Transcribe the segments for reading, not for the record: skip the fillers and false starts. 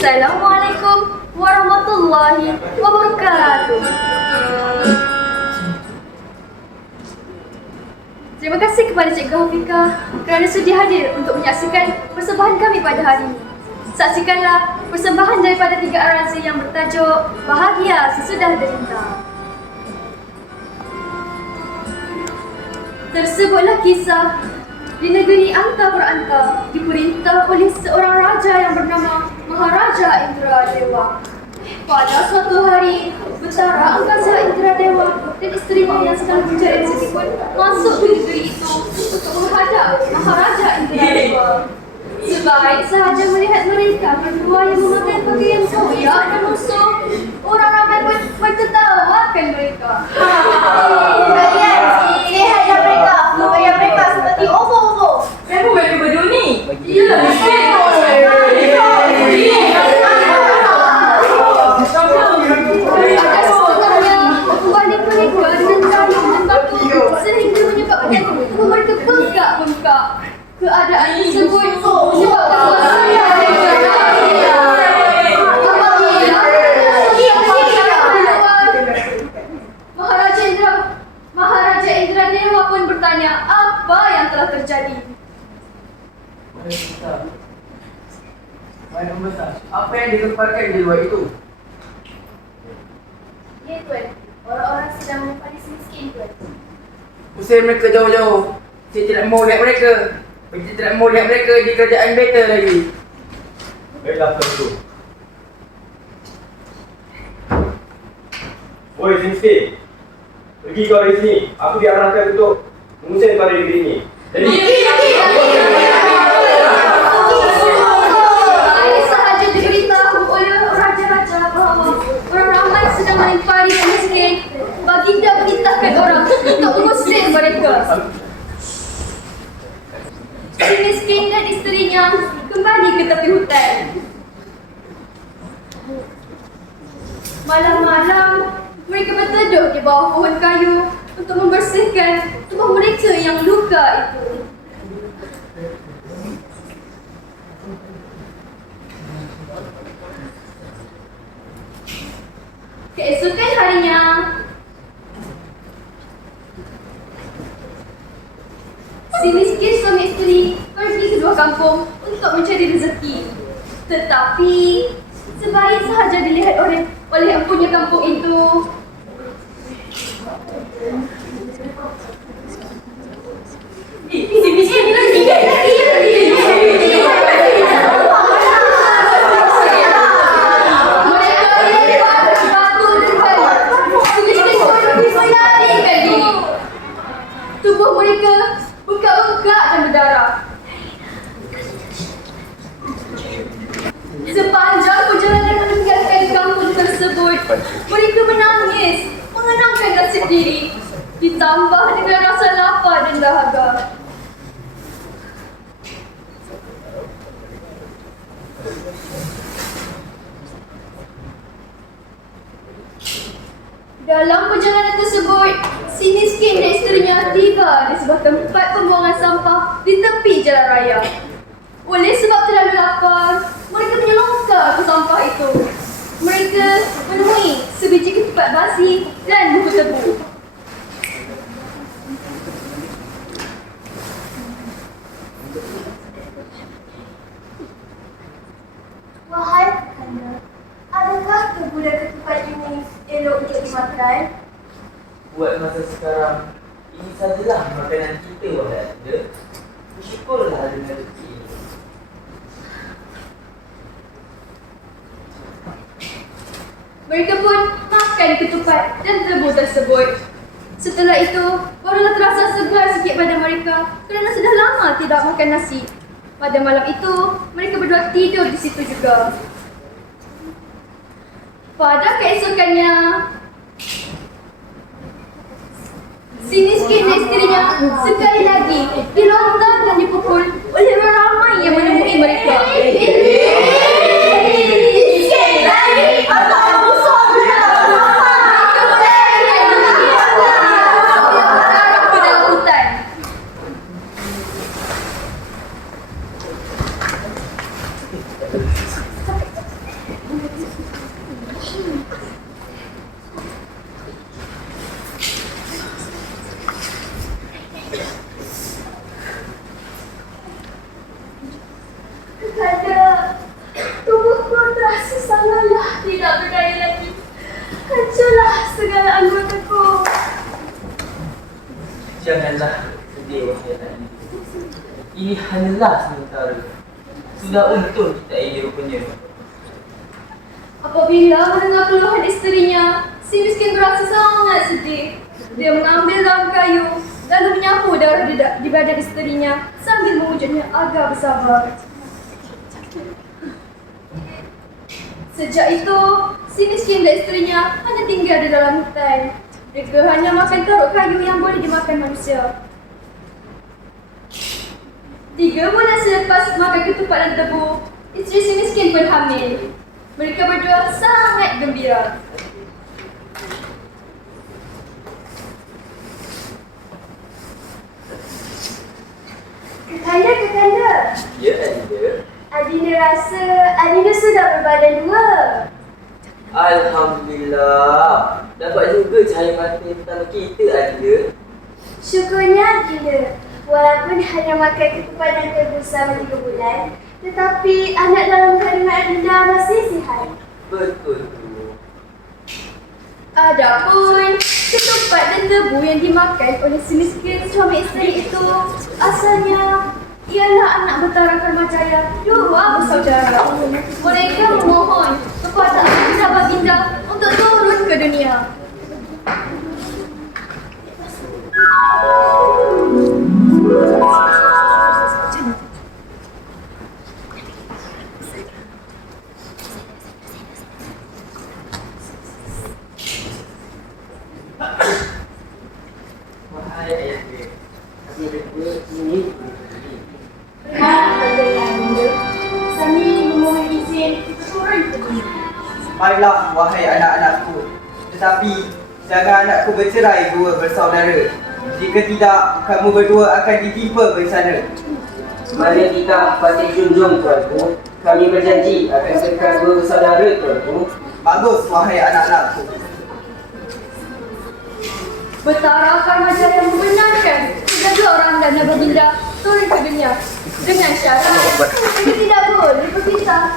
Assalamualaikum warahmatullahi wabarakatuh. Terima kasih kepada Cikgu Hafika kerana sudi hadir untuk menyaksikan persembahan kami pada hari ini. Saksikanlah persembahan daripada 3 aransi yang bertajuk Bahagia Sesudah Derita. Tersebutlah kisah di negeri anta beranta diperintah oleh seorang raja yang bernama Maharaja Indradewa. Pada suatu hari, Betara Angkasa Indradewa dan isterinya yang sedang mencari rezeki pun masuk ke negeri itu untuk menghadap Maharaja Indradewa. Sebaik sahaja melihat mereka berdua yang memakai pakaian koyak dan musuh, orang ramai pun mentertawakan mereka. Kalian, lihatlah mereka, pakaian mereka seperti obo-obo. Siapa baju baju ni? Iya, ada setengahnya balik mereka dengan kayu dan batu sehingga menyebabkan tubuh mereka bengkak-bengkak. Keadaan tersebut menyebabkan suasana Maharaja Indradewa pun bertanya apa yang telah terjadi. Mana besar? Apa yang ditempatkan di luar itu? Ya Tuan, orang-orang sedang mempalis miskin Tuan. Usir mereka jauh-jauh. Saya tidak mau lihat mereka. Saya tidak mau lihat mereka di kerajaan better lagi. Baiklah, tentu. Oi, Zinski. Pergi kau dari sini. Aku diarahkan untuk mengusir kau dari negeri ini. Jadi, Ini sahaja diberitahu oleh raja-raja bahawa orang ramai sedang melempari miskin. Baginda perintahkan orang untuk mengusir mereka. Si miskin dan isterinya kembali ke tepi hutan. Malam-malam, mereka berteduh di bawah pohon kayu untuk membersihkan tubuh mereka yang luka itu. Keesokan harinya, si miskin suami isteri pergi ke dua kampung untuk mencari rezeki. Tetapi, sebaik sahaja dilihat oleh empunya kampung itu, si miskin ni lagi sikit. mereka lempar batu dan kayu. Si miskin pun melarikan diri. Tubuh mereka bengkak-bengkak dan berdarah. Sepanjang perjalanan meninggalkan kampung tersebut, mereka menangis, mengenangkan nasib diri, ditambah dengan rasa lapar dan dahaga. Dalam perjalanan tersebut, si miskin dan isterinya tiba di sebuah tempat pembuangan sampah di tepi jalan raya. Oleh sebab terlalu lapar, mereka menyelongkar ke sampah itu. Mereka menemui sebiji ketupat basi dan buku tebu. Wahai Kakanda, adakah kebulan ketupat ini elok untuk dimakan? Buat masa sekarang, ini sajalah makanan kita, wahai anda. Bersyukurlah dengan rezeki ini. Mereka pun makan ketupat dan tebu tersebut. Setelah itu, barulah terasa segar sikit pada mereka kerana sudah lama tidak makan nasi. Pada malam itu, mereka berdua tidur di situ juga. Pada keesokannya, si miskin dan isterinya sekali lagi dilontar dan dipukul oleh ramai yang menemui mereka. Kekanda, tubuhku terasa sangatlah tidak berdaya lagi. Hancurlah segala anggotaku. Janganlah sedih wahai tadi. Ini hanyalah sementara. Sudah untung kita ini rupanya. Apabila mendengar keluhan isterinya, si miskin berasa sangat sedih. Dia mengambil daun kayu lalu menyapu darah di badan isterinya sambil memujuknya agar bersabar. Sejak itu, si miskin dan isterinya hanya tinggal di dalam hutan. Mereka hanya makan karut kayu yang boleh dimakan manusia. 3 bulan selepas makan ketupat dan tebu, isteri si miskin pun hamil. Mereka berdua sangat gembira. Kekanda. Ya, Adinda. Adinda rasa Adinda sudah berbadan 2. Alhamdulillah. Dapat juga cahaya mata pertama kita, Adinda. Syukurnya Adinda. Walaupun hanya makan ketupat dan tebu selama 3 bulan, tetapi anak dalam kandungan Adinda masih sihat. Betul tu. Adapun ketupat dan tebu yang dimakan oleh si miskin suami isteri itu asalnya ialah anak Betara Karmajaya, 2 bersaudara. Mereka memohon kepada Adinda Baginda untuk turun ke dunia. Wahai ayahku, kami berdua ingin berdiri. Adinda, kami memohon izin turun ke dunia. Baiklah, wahai anak-anakku. Tetapi, jangan anakku bercerai 2 bersaudara. Jika tidak, kamu berdua akan ditimpa bencana. Mari kita pasti junjung, tuanku. Kami berjanji akan kekal 2 bersaudara, tuanku. Bagus, wahai anak-anakku. Betara Karmajaya membenarkan kedua orang dan Baginda turun ke dunia dengan syarat mereka tidak boleh berpisah.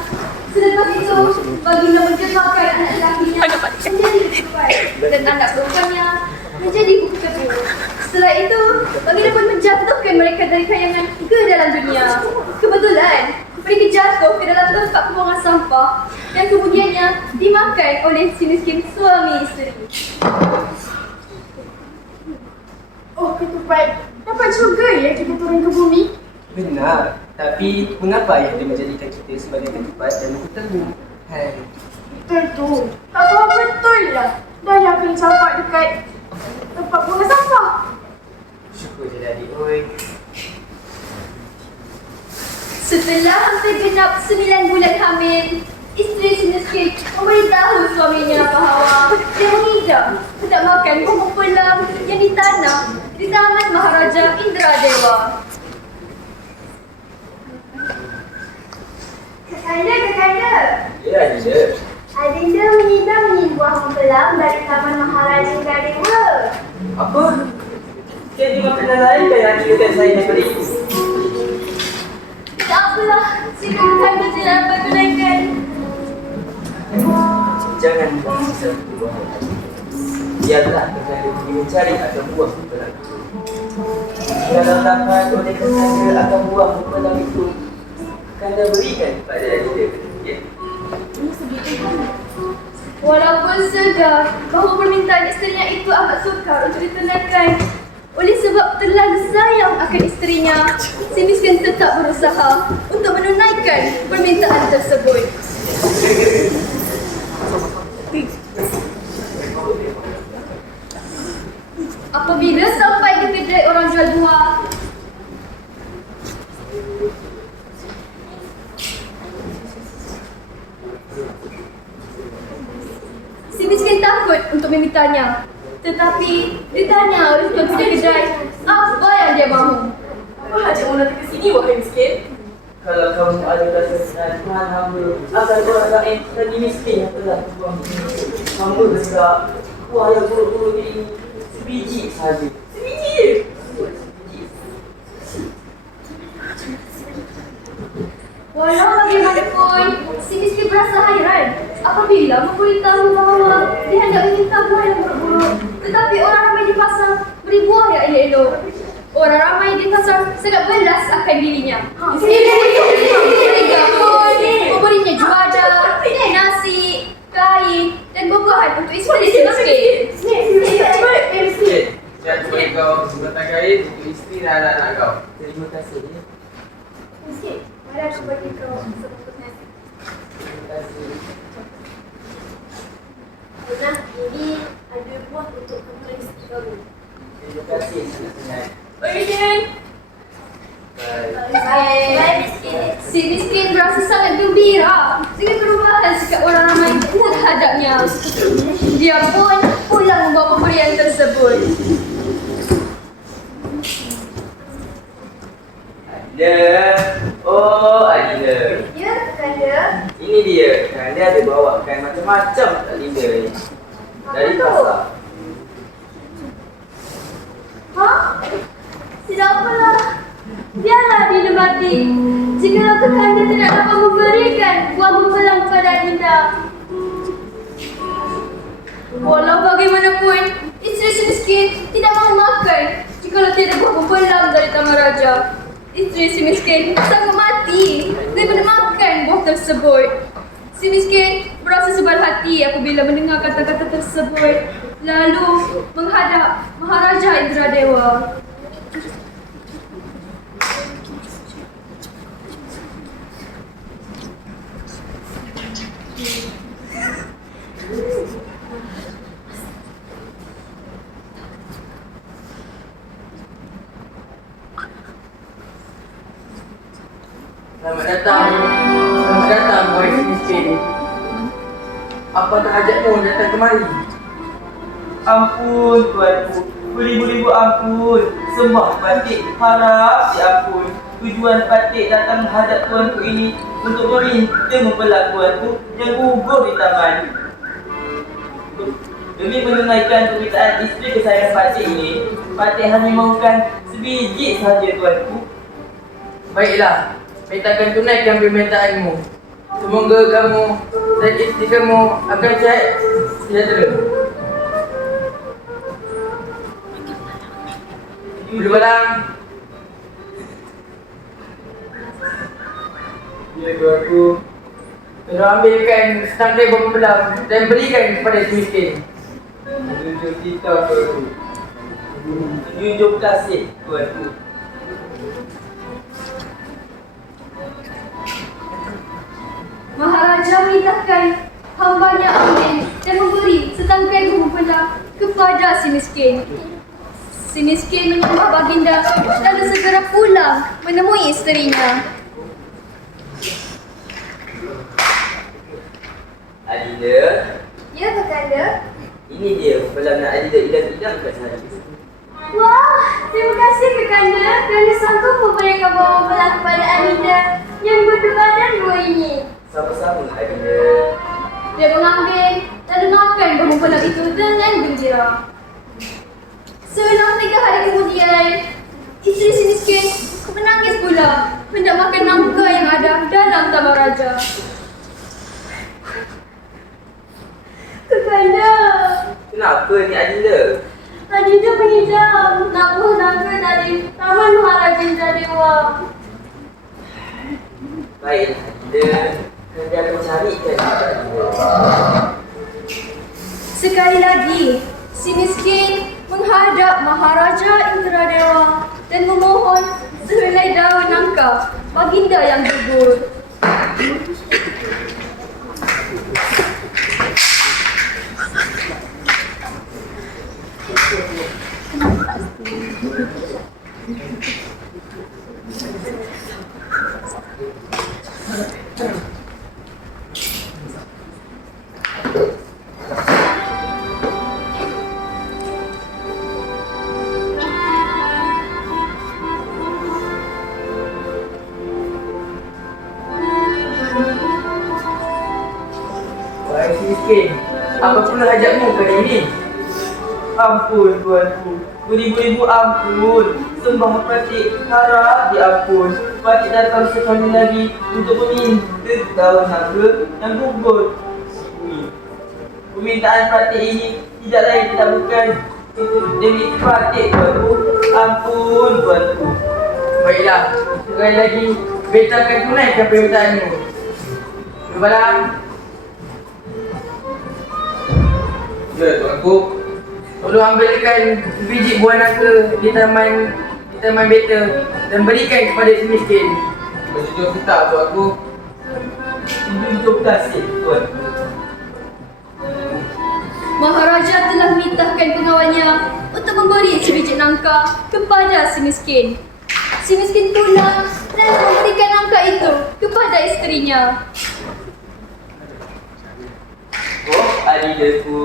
Selepas itu, Baginda menjemahkan anak lelakinya menjadi perempuan dan anak perempuannya menjadi buku tebu. Setelah itu, Baginda pun menjatuhkan mereka dari kayangan ke dalam dunia. Kebetulan, mereka jatuh ke dalam tempat pembuangan sampah yang kemudiannya dimakan oleh si miskin suami isteri. Oh, ketupat. Dapat juga ya kita turun ke bumi? Benar. Tapi mengapa ayah dia menjadikan kita sebagai ketupat dan buku tebu? Hai. Betul tu. Tak tahu betul lah. Dah yakin sampah dekat tempat buang sampah. Syukur je dah, adik. Oi. Setelah hampir genap 9 bulan hamil, isteri si miskin memberitahu suaminya bahawa dia mengidam hendak makan bubuk pelam yang ditanam di Taman Maharaja Indradewa. Kekanda. Ya, Adinda. Adinda mengidam buah mempelam dari Taman Maharaja Indradewa. Apa? Jadi makanan lain kan yang dekat saya daripada itu? Tak apalah, sila kekanda je dapat belakan. Jangan buang sesuatu wahai Adinda. Biarlah kekanda pergi mencari akan buah pepelang itu. Kalau dapat oleh kekanda akan buah pepelang itu, kekanda berikan kepada Adinda. Ya? Walaupun sedar bahawa permintaan isterinya itu amat sukar untuk ditunaikan, oleh sebab terlalu sayang akan isterinya, si miskin tetap berusaha untuk menunaikan permintaan tersebut. Apabila sampai di kedai orang jual buah, si miskin takut untuk memintanya. Tetapi ditanya oleh tuan punya kedai apa yang dia mahu. Apa hajat mu datang ke sini, wahai miskin? Kalau kamu ada rasa senang, Tuhan hamba akan orang lain lagi miskin yang telah berbuang ini. Hamba hendak buah yang buruk-buruk ini sebiji sahaja. Sebiji je. Sebiji. Walau bagaimanapun, si miskin merasa hairan apabila memberitahu bahawa dia hendak meminta buah yang buruk-buruk. Tetapi orang ramai di pasar beri buah yang elok-elok. Orang ramai di pasar sangat belas akan dirinya. Mereka pun memberinya juadah, nasi, kain dan buah-buahan untuk isteri si miskin. Siap beri kau sebatang kain untuk isteri dan anak-anak kau. Terima kasih. Miskin, mari aku bagi kau sebungkus nasi. Terima kasih. Nah, ini ada buah untuk kamu dan isteri kamu. Terima kasih sangat-sangat. Miskin. Bye. Bye, miskin. Si miskin berasa sangat gembira dengan perubahan sikap orang ramai terhadapnya. Dia pun pulang membawa pemberian tersebut. Adila. Oh, Adila. Ya, Kakanda. Ini dia. Kan dia ada bawakan macam-macam Adila ni. Dari pasar. Hah? Tidak apalah. Biarlah dinikmati. Jikalau Kakanda tidak dapat memberikan buah membelang kepada Adinda. Walau bagaimanapun, isteri si miskin tidak mahu makan jikalau tiada buah membelang dari taman raja. Isteri si miskin sanggup mati daripada makan buah tersebut. Si miskin berasa sebal hati apabila mendengar kata-kata tersebut, lalu menghadap Maharaja Indradewa. Selamat datang, wahai si miskin. Apakah hajatmu datang kemari? Ampun tuanku, beribu-ribu ampun. Sembah batik harap diampun. Tujuan batik datang menghadap tuanku ini untuk merintah membelah tuanku yang gugur di taman. Demi menunaikan permintaan isteri kesayangan batik ini, batik hanya mahukan sebiji sahaja tuanku. Baiklah, kita akan tunaikan permintaanmu. Semoga kamu dan isteri kamu akan sihat sejahtera. Boleh balang. Ya, tuanku. Tolong ambilkan setangkai buah membelang dan berikan kepada si miskin. Junjung kita, tuanku. Junjung kasih tuanku. Maharaja merintahkan hambanya ambil dan memberi setangkai buah membelang kepada si miskin. Si miskin menyembah baginda lalu segera pulang menemui isterinya. Adila. Ya, Kakanda. Ini dia membelang Adila idam-idamkan sehari. Wah, terima kasih Kakanda kerana sanggup memberikan buah membelang kepada Adinda yang berdua dan dua ini. Sama-sama Adila. Dia mengambil lalu makan buah membelang itu dengan gembira. Selang 3 hari kemudian, isteri si miskin menangis pula hendak makan nangka yang ada dalam taman raja. Kakanda, Kenapa ni Adila? Adinda mengidam nak buah naga dari Taman Maharaja Indradewa. Baiklah Adila. Nanti aku carikan Adila. Sekali lagi, si miskin menghadap Maharaja Indradewa dan memohon sehelai daun nangka baginda yang gugur. Wahai si miskin, apa pula hajatmu kali ini? Ampun tuanku, beribu-ribu ampun. Sembah batik harap diampun. Patih datang sekali lagi untuk meminta kawan hamba yang gugur si Uin. Permintaan Patih ini tidak lain tidak bukan itu demi Patih tuanku. Ampun tuanku. Baiklah, sekali lagi beta akan tunaikan permintaanmu. Berbalang. Ya, tuanku. Tolong ambilkan biji buah nangka di taman beta dan berikan kepada si miskin. Berjujur kita, tuanku. Menjunjung kasih tuanku. Maharaja telah memerintahkan pengawalnya untuk memberi sebiji nangka kepada si miskin. Si miskin pula telah memberikan nangka itu kepada isterinya. Oh, Adindaku.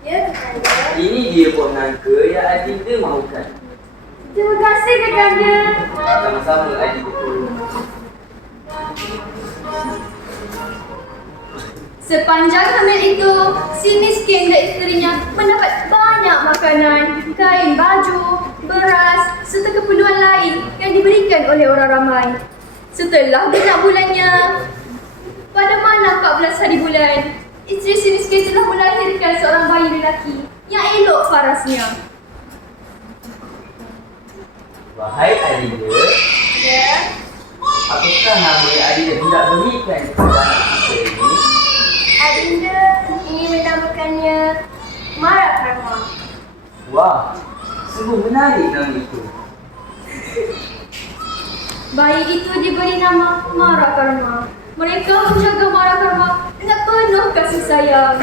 Ya, Kakanda. Ini dia buah nangka yang Adinda mahukan. Terima kasih, Kakanda. Sama-sama Adindaku. Sepanjang hamil itu, si miskin dan isterinya mendapat banyak makanan, kain baju, beras serta keperluan lain yang diberikan oleh orang ramai. Setelah genap bulannya, pada malam 14 hari bulan, isteri si miskin telah melahirkan seorang bayi lelaki yang elok parasnya. Wahai Adinda, Ya. apakah nama yang Adinda hendak berikan kepada anak kita ini? Adinda ingin menamakannya Mara Karma. Wah, sungguh menarik nama itu. Bayi itu diberi nama Mara Karma. Mereka menjaga Mara Karma dengan penuh kasih sayang.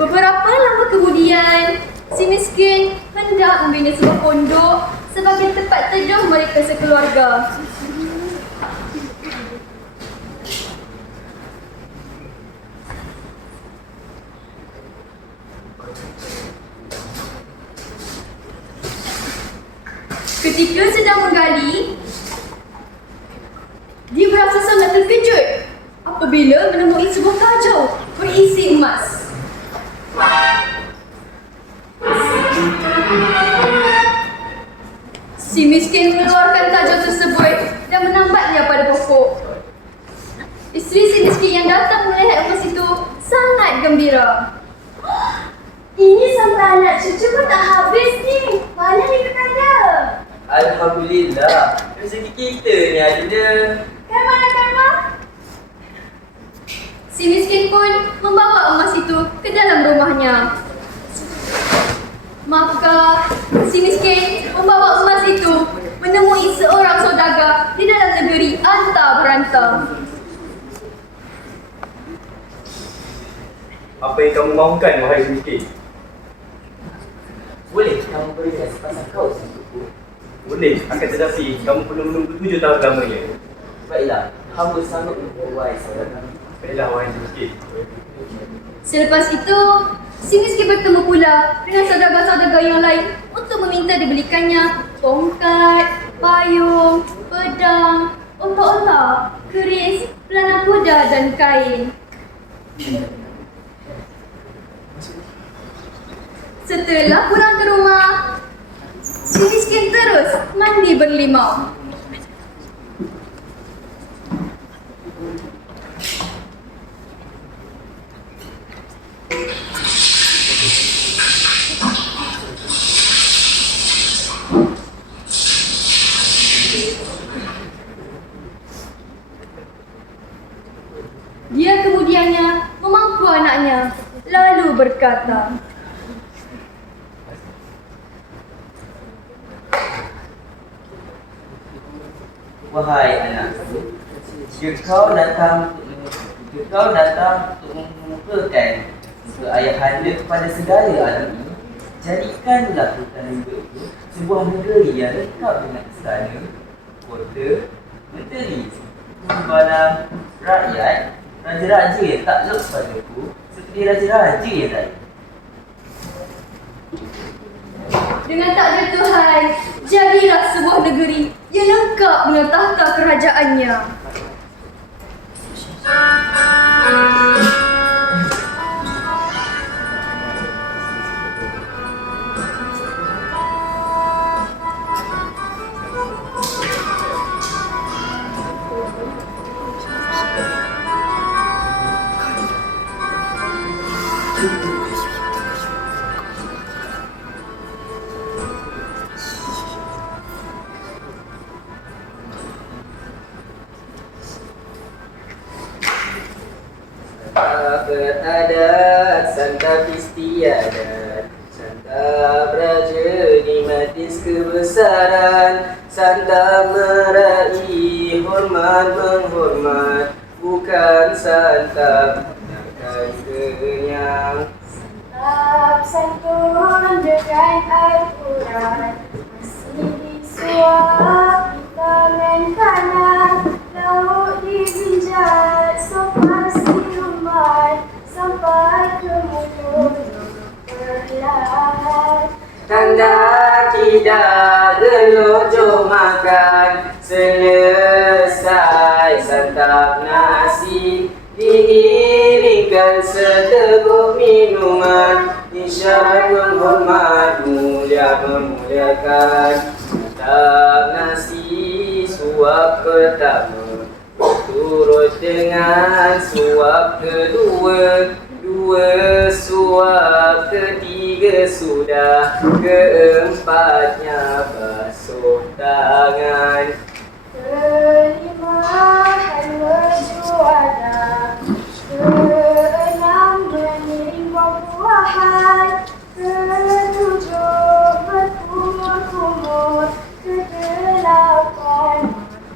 Beberapa lama kemudian, si miskin hendak membina sebuah pondok sebagai tempat teduh mereka sekeluarga. Ketika sedang menggali, dia merasa sangat terkejut apabila menemui sebuah kajau berisi emas. Si miskin mengeluarkan kajau tersebut dan menambatnya pada pokok. Isteri si miskin yang datang melihat emas itu sangat gembira. Ini sampai anak cucu pun tak habis ni. Mana ni, Kakanda? Alhamdulillah, rezeki kita ni Adinda. Kan Mara Karma? Si miskin pun membawa emas itu ke dalam rumahnya. Maka si miskin membawa emas itu menemui seorang saudagar di dalam negeri Anta Beranta. Apa yang kamu mahukan, wahai miskin? Boleh kamu berikan sepasang kaus untukku? Boleh, akan tetapi kamu perlu menunggu 7 tahun lamanya. Baiklah, hamba sanggup memperwai saudara. Baiklah, wahai miskin. Selepas itu, si miskin bertemu pula dengan saudagar-saudagar yang lain untuk meminta dibelikannya tongkat, payung, pedang, otak-otak, keris, pelana kuda dan kain. Setelah pulang ke rumah, si miskin terus mandi berlimau. Dia kemudiannya memangku anaknya, lalu berkata, Wahai anakku, jika kau datang untuk mengumpulkan untuk ayahanda kepada segala alam ini, jadikanlah hutan lembut itu sebuah negeri yang lengkap dengan istana, kota, menteri, timbalan, rakyat, raja-raja yang takluk padaku seperti raja-raja yang lain. dengan takdir Tuhan, jadilah sebuah negeri yang lengkap dengan tahta kerajaannya. adat, santap istiadat, santap raja nikmatis kebesaran, santap meraih hormat menghormat, bukan santap makan kenyang. Santap santun dengan Al-Quran, masih disuap di tangan kanan, lauk dibinjat sopan siluman, sampai ke mulut perlahan. Tanda tidak gelojoh makan, selesai santap nasi, diiringkan seteguk minuman, isyarat menghormat, mulia memuliakan. Santap nasi suap pertama, turut dengan suap kedua, dua suap ketiga sudah, keempatnya basuh tangan. Kelima berjuara, keenam menerima buahan, ketujuh berkumur-kumur, kedelapan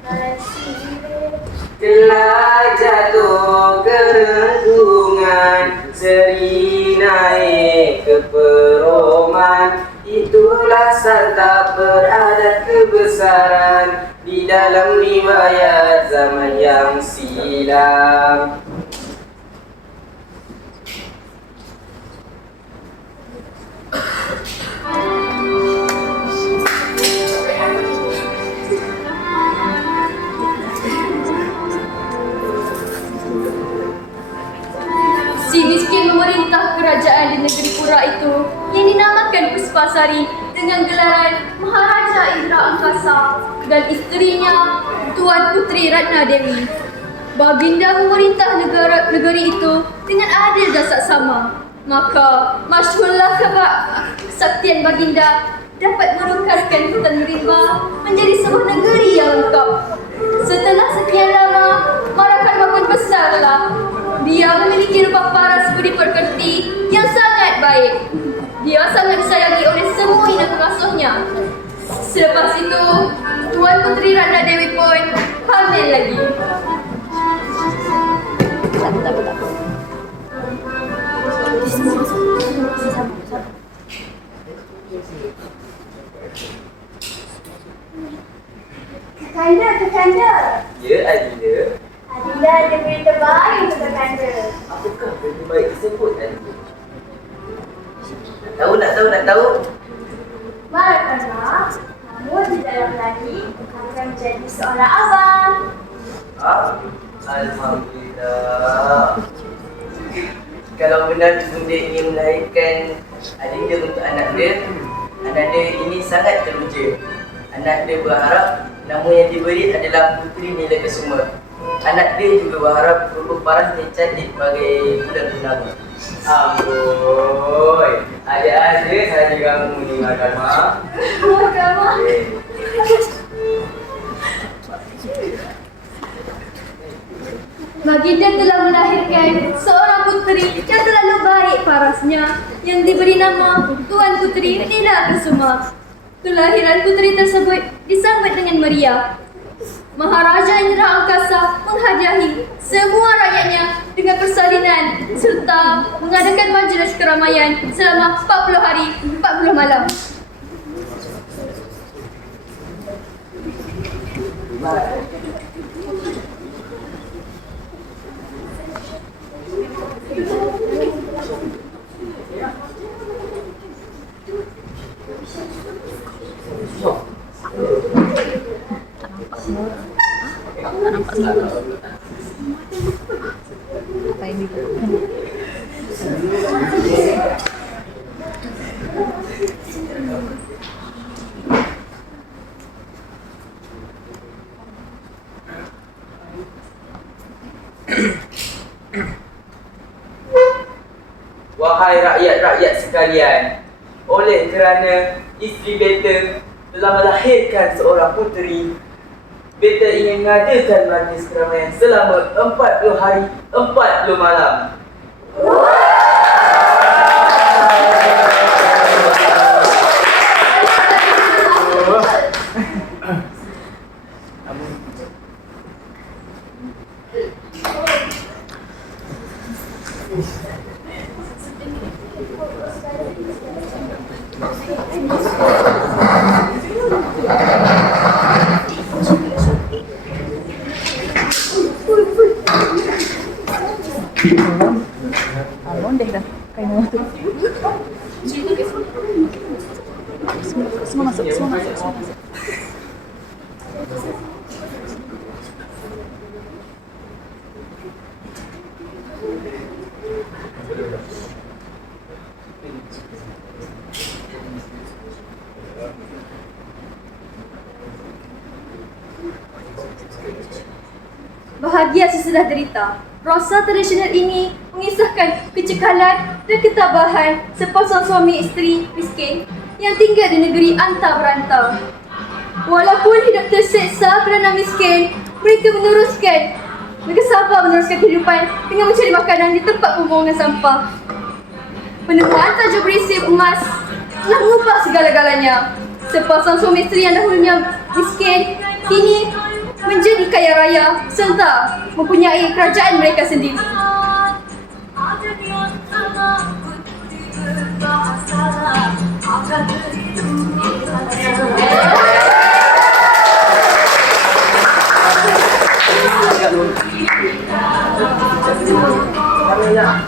makan sirih. Telah jatuh kerenggungan, seri naik ke peroman, itulah santap beradat kebesaran di dalam riwayat zaman yang silam. Si miskin memerintah kerajaan di negeri pura itu yang dinamakan Puspasari dengan gelaran Maharaja Indra Angkasa dan isterinya Tuan Putri Ratna Dewi. Baginda memerintah negeri itu dengan adil dan saksama. Maka masyhurlah kesaktian Baginda dapat merukarkan hutan rimba menjadi sebuah negeri yang lengkap. Setelah sekian lama, Marakan makin besarlah. Dia memiliki rupa paras budi pekerti yang sangat baik. Dia sangat disayangi oleh semua anak pengasuhnya. Selepas itu, Tuan Putri Ratna Dewi pun hamil lagi. Kakanda. Ya, Adinda. Adinda ada berita baik untuk Kakanda. Apakah berita baik tersebut, Adinda? Nak tahu? Marakana, kamu tidak lama lagi akan menjadi seorang abang. Alhamdulillah. Kalau benar Bunda ingin melahirkan Adinda untuk anak dia ini sangat teruja. Anak dia berharap nama yang diberi adalah Putri Nila Kesuma. Anak dia juga berharap rupa parasnya cantik bagai bulan purnama. Amboi, ada saja kamu ni Mahkamah. Mahkamah. Baginda telah melahirkan seorang puteri yang terlalu baik parasnya yang diberi nama Tuan Putri Nila Kesuma. Kelahiran puteri tersebut disambut dengan meriah. Maharaja Indra Angkasa menghadiahi semua rakyatnya dengan persalinan serta mengadakan majlis keramaian selama 40 hari 40 malam. Wahai rakyat-rakyat sekalian, oleh kerana isteri beta telah melahirkan seorang puteri, beta ingin mengadakan majlis keramaian selama 40 hari 40 malam. Bahagia sesudah derita. Prosa tradisional ini mengisahkan kecekalan dan ketabahan sepasang suami isteri miskin yang tinggal di negeri antah berantah. Walaupun hidup terseksa kerana miskin, mereka sabar meneruskan kehidupan dengan mencari makanan di tempat pembuangan sampah. Penemuan tajuk berisi emas telah mengubah segala-galanya. Sepasang suami isteri yang dahulunya miskin, kini menjadi kaya raya serta mempunyai kerajaan mereka sendiri. Kami nak